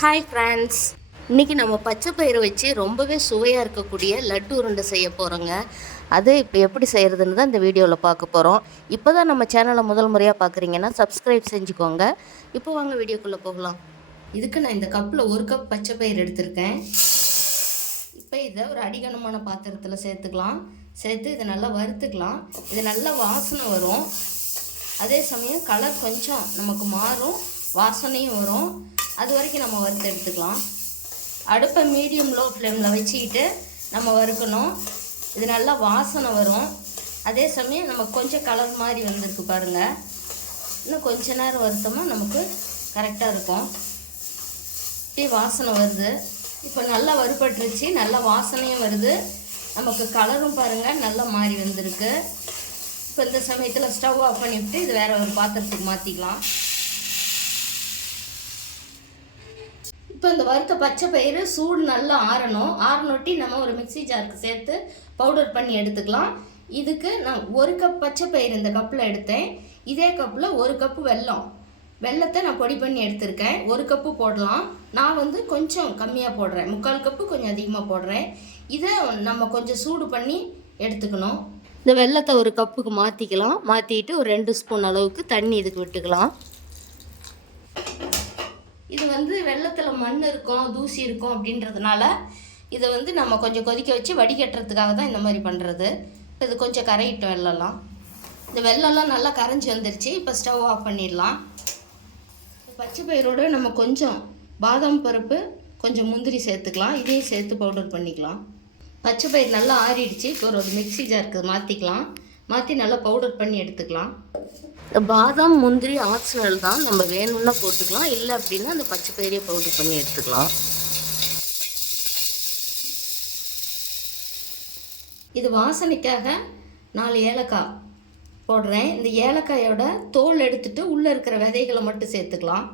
Hi friends, இன்றைக்கி நம்ம பச்சை பயிறு வச்சு ரொம்பவே சுவையாக இருக்கக்கூடிய லட்டு உருண்டை செய்ய போகிறோங்க. அது இப்போ எப்படி செய்கிறதுன்னு தான் இந்த வீடியோவில் பார்க்க போகிறோம். இப்போ தான் நம்ம சேனலை முதல் முறையாக பார்க்குறீங்கன்னா சப்ஸ்கிரைப் செஞ்சுக்கோங்க. இப்போ வாங்க வீடியோக்குள்ளே போகலாம். இதுக்கு நான் இந்த கப்பில் 1 கப் பச்சை பயிறு எடுத்திருக்கேன். இப்போ இதை ஒரு அடிகனமான பாத்திரத்தில் சேர்த்து இதை நல்லா வறுத்துக்கலாம். இது நல்லா வாசனை வரும். அதே சமயம் கலர் கொஞ்சம் நமக்கு மாறும், வாசனையும் வரும். அது வரைக்கும் நம்ம வறுத்து எடுத்துக்கலாம். அடுப்பை மீடியம் லோ ஃப்ளேமில் வச்சுக்கிட்டு நம்ம வறுக்கணும். இது நல்லா வாசனை வரும். அதே சமயம் நமக்கு கொஞ்சம் கலர் மாதிரி வந்திருக்கு பாருங்கள். இன்னும் கொஞ்ச நேரம் வறுத்தோம்னா நமக்கு கரெக்டாக இருக்கும். இப்படி வாசனை வருது. இப்போ நல்லா வறுபட்டுருச்சு, நல்லா வாசனையும் வருது, நமக்கு கலரும் பாருங்கள் நல்லா மாறி வந்திருக்கு. இப்போ இந்த சமயத்தில் ஸ்டவ் ஆஃப் பண்ணிவிட்டு இது வேறு ஒரு பாத்திரத்துக்கு மாற்றிக்கலாம். இப்போ இந்த வறுத்த பச்சை பயிறு சூடு நல்லா ஆறனொட்டி நம்ம ஒரு மிக்சி ஜாருக்கு சேர்த்து பவுடர் பண்ணி எடுத்துக்கலாம். இதுக்கு நான் 1 கப் பச்சை பயிறு இந்த கப்பில் எடுத்தேன். இதே கப்பில் 1 கப்பு வெல்லத்தை நான் பொடி பண்ணி எடுத்திருக்கேன். 1 கப்பு போடலாம். நான் கொஞ்சம் கம்மியாக போடுறேன், 3/4 கப்பு கொஞ்சம் அதிகமாக போடுறேன். இதை நம்ம கொஞ்சம் சூடு பண்ணி எடுத்துக்கணும். இந்த வெல்லத்தை 1 கப்புக்கு மாற்றிட்டு ஒரு 2 ஸ்பூன் அளவுக்கு தண்ணி இதுக்கு விட்டுக்கலாம். இது வெள்ளத்தில் மண் இருக்கும், தூசி இருக்கும் அப்படின்றதுனால இதை நம்ம கொஞ்சம் கொதிக்க வச்சு வடிகட்டுறதுக்காக தான் இந்த மாதிரி பண்ணுறது. இது கொஞ்சம் கரையிட்டோம் வெள்ளம்லாம். இந்த வெள்ளம்லாம் நல்லா கரைஞ்சி வந்துருச்சு. இப்போ ஸ்டவ் ஆஃப் பண்ணிடலாம். பச்சை பயிரோடு நம்ம கொஞ்சம் பாதாம் பருப்பு, கொஞ்சம் முந்திரி சேர்த்துக்கலாம். இதையும் சேர்த்து பவுடர் பண்ணிக்கலாம். பச்சை பயிர் நல்லா ஆறிடுச்சு. இப்போ ஒரு மிக்சி ஜாருக்கு மாற்றி நல்லா பவுடர் பண்ணி எடுத்துக்கலாம். பாதாம் முந்திரி ஆப்ஷனல் தான், நம்ம வேணும்னா போட்டுக்கலாம், இல்லை அப்படின்னா அந்த பச்சை பயிரையே பவுடர் பண்ணி எடுத்துக்கலாம். இது வாசனைக்காக 4 ஏலக்காய் போடுறேன். இந்த ஏலக்காயோட தோல் எடுத்துட்டு உள்ளே இருக்கிற விதைகளை மட்டும் சேர்த்துக்கலாம்.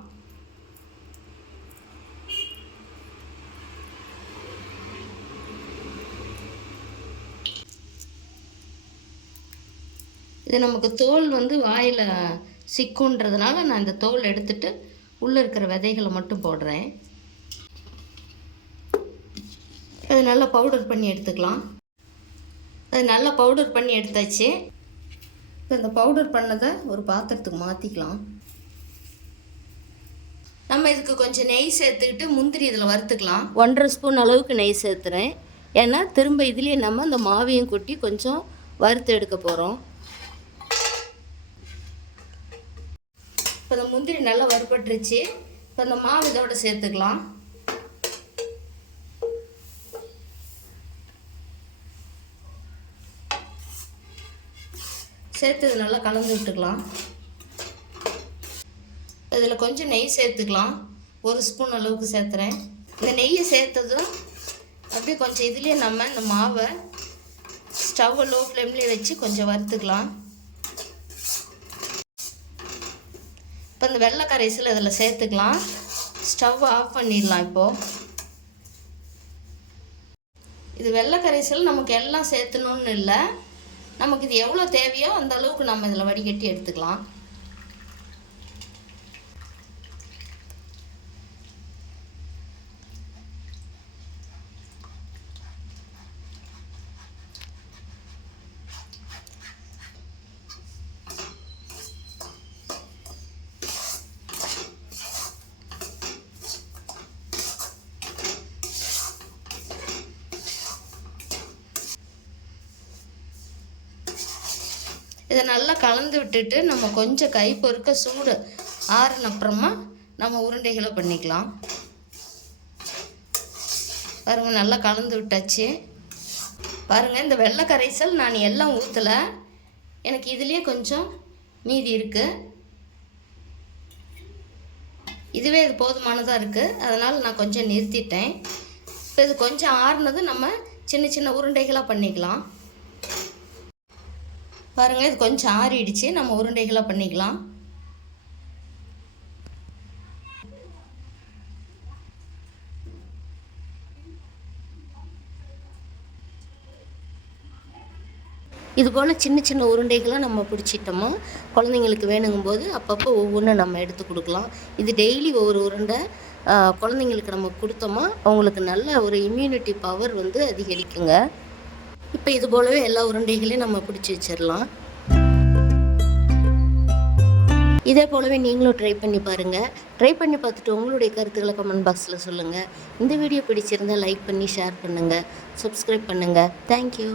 இது நமக்கு தோல் வாயில் சிக்குன்றதுனால நான் இந்த தோல் எடுத்துட்டு உள்ளே இருக்கிற விதைகளை மட்டும் போடுறேன். அது நல்லா பவுடர் பண்ணி எடுத்துக்கலாம். அது நல்லா பவுடர் பண்ணி எடுத்தாச்சு. இப்போ இந்த பவுடர் பண்ணதை ஒரு பாத்திரத்துக்கு மாற்றிக்கலாம். நம்ம இதுக்கு கொஞ்சம் நெய் சேர்த்துக்கிட்டு முந்திரி இதில் வறுத்துக்கலாம். 1/2 ஸ்பூன் அளவுக்கு நெய் சேர்த்துறேன். ஏன்னா திரும்ப இதுலேயே நம்ம அந்த மாவையும் கொட்டி கொஞ்சம் வறுத்து எடுக்க போகிறோம். இப்போ இந்த முந்திரி நல்லா வறுபட்டுருச்சு. இப்போ இந்த மாவு இதோட சேர்த்துக்கலாம். சேர்த்து இது நல்லா கலந்து விட்டுக்கலாம். இதில் கொஞ்சம் நெய் சேர்த்துக்கலாம். 1 ஸ்பூன் அளவுக்கு சேர்த்துறேன். இந்த நெய்யை சேர்த்ததும் அப்படியே கொஞ்சம் இதுலேயே நம்ம இந்த மாவை ஸ்டவ்வை லோ ஃப்ளேம்லேயே வச்சு கொஞ்சம் வறுத்துக்கலாம். இப்போ இந்த வெள்ளை கரைசல் இதில் சேர்த்துக்கலாம். ஸ்டவ் ஆஃப் பண்ணிடலாம். இப்போது இது வெள்ளை கரைசல் நமக்கு எல்லாம் சேர்த்தணுன்னு இல்லை, நமக்கு இது எவ்வளோ தேவையோ அந்த அளவுக்கு நம்ம இதில் வடிகட்டி எடுத்துக்கலாம். இதை நல்லா கலந்து விட்டுட்டு நம்ம கொஞ்சம் கை பொறுக்க சூடு ஆறின அப்புறமா நம்ம உருண்டைகளை பண்ணிக்கலாம். பாருங்கள் நல்லா கலந்து விட்டாச்சு. பாருங்கள் இந்த வெள்ளை கரைசல் நான் எல்லாம் ஊற்றலை, எனக்கு இதுலேயே கொஞ்சம் மீதி இருக்குது. இதுவே இது போதுமானதாக இருக்குது, அதனால் நான் கொஞ்சம் நிறுத்திட்டேன். இப்போ இது கொஞ்சம் ஆறுனது நம்ம சின்ன சின்ன உருண்டைகளாக பண்ணிக்கலாம். பாருங்கள் இது கொஞ்சம் ஆறிடுச்சு, நம்ம உருண்டைகளாக பண்ணிக்கலாம். இதுபோல் சின்ன சின்ன உருண்டைகளை நம்ம பிடிச்சிட்டோமோ குழந்தைங்களுக்கு வேணுங்கும்போது அப்பப்போ ஒவ்வொன்றும் நம்ம எடுத்து கொடுக்கலாம். இது டெய்லி ஒவ்வொரு உருண்டை குழந்தைங்களுக்கு நம்ம கொடுத்தோமா அவங்களுக்கு நல்ல ஒரு இம்யூனிட்டி பவர் வந்து அதிகரிக்குங்க. இப்போ இது போலவே எல்லா உருண்டைகளையும் நம்ம பிடிச்சி வச்சிடலாம். இதே போலவே நீங்களும் ட்ரை பண்ணி பாருங்கள். ட்ரை பண்ணி பார்த்துட்டு உங்களுடைய கருத்துக்களை கமெண்ட் பாக்ஸில் சொல்லுங்கள். இந்த வீடியோ பிடிச்சிருந்தால் லைக் பண்ணி ஷேர் பண்ணுங்கள், சப்ஸ்கிரைப் பண்ணுங்கள். தேங்க்யூ.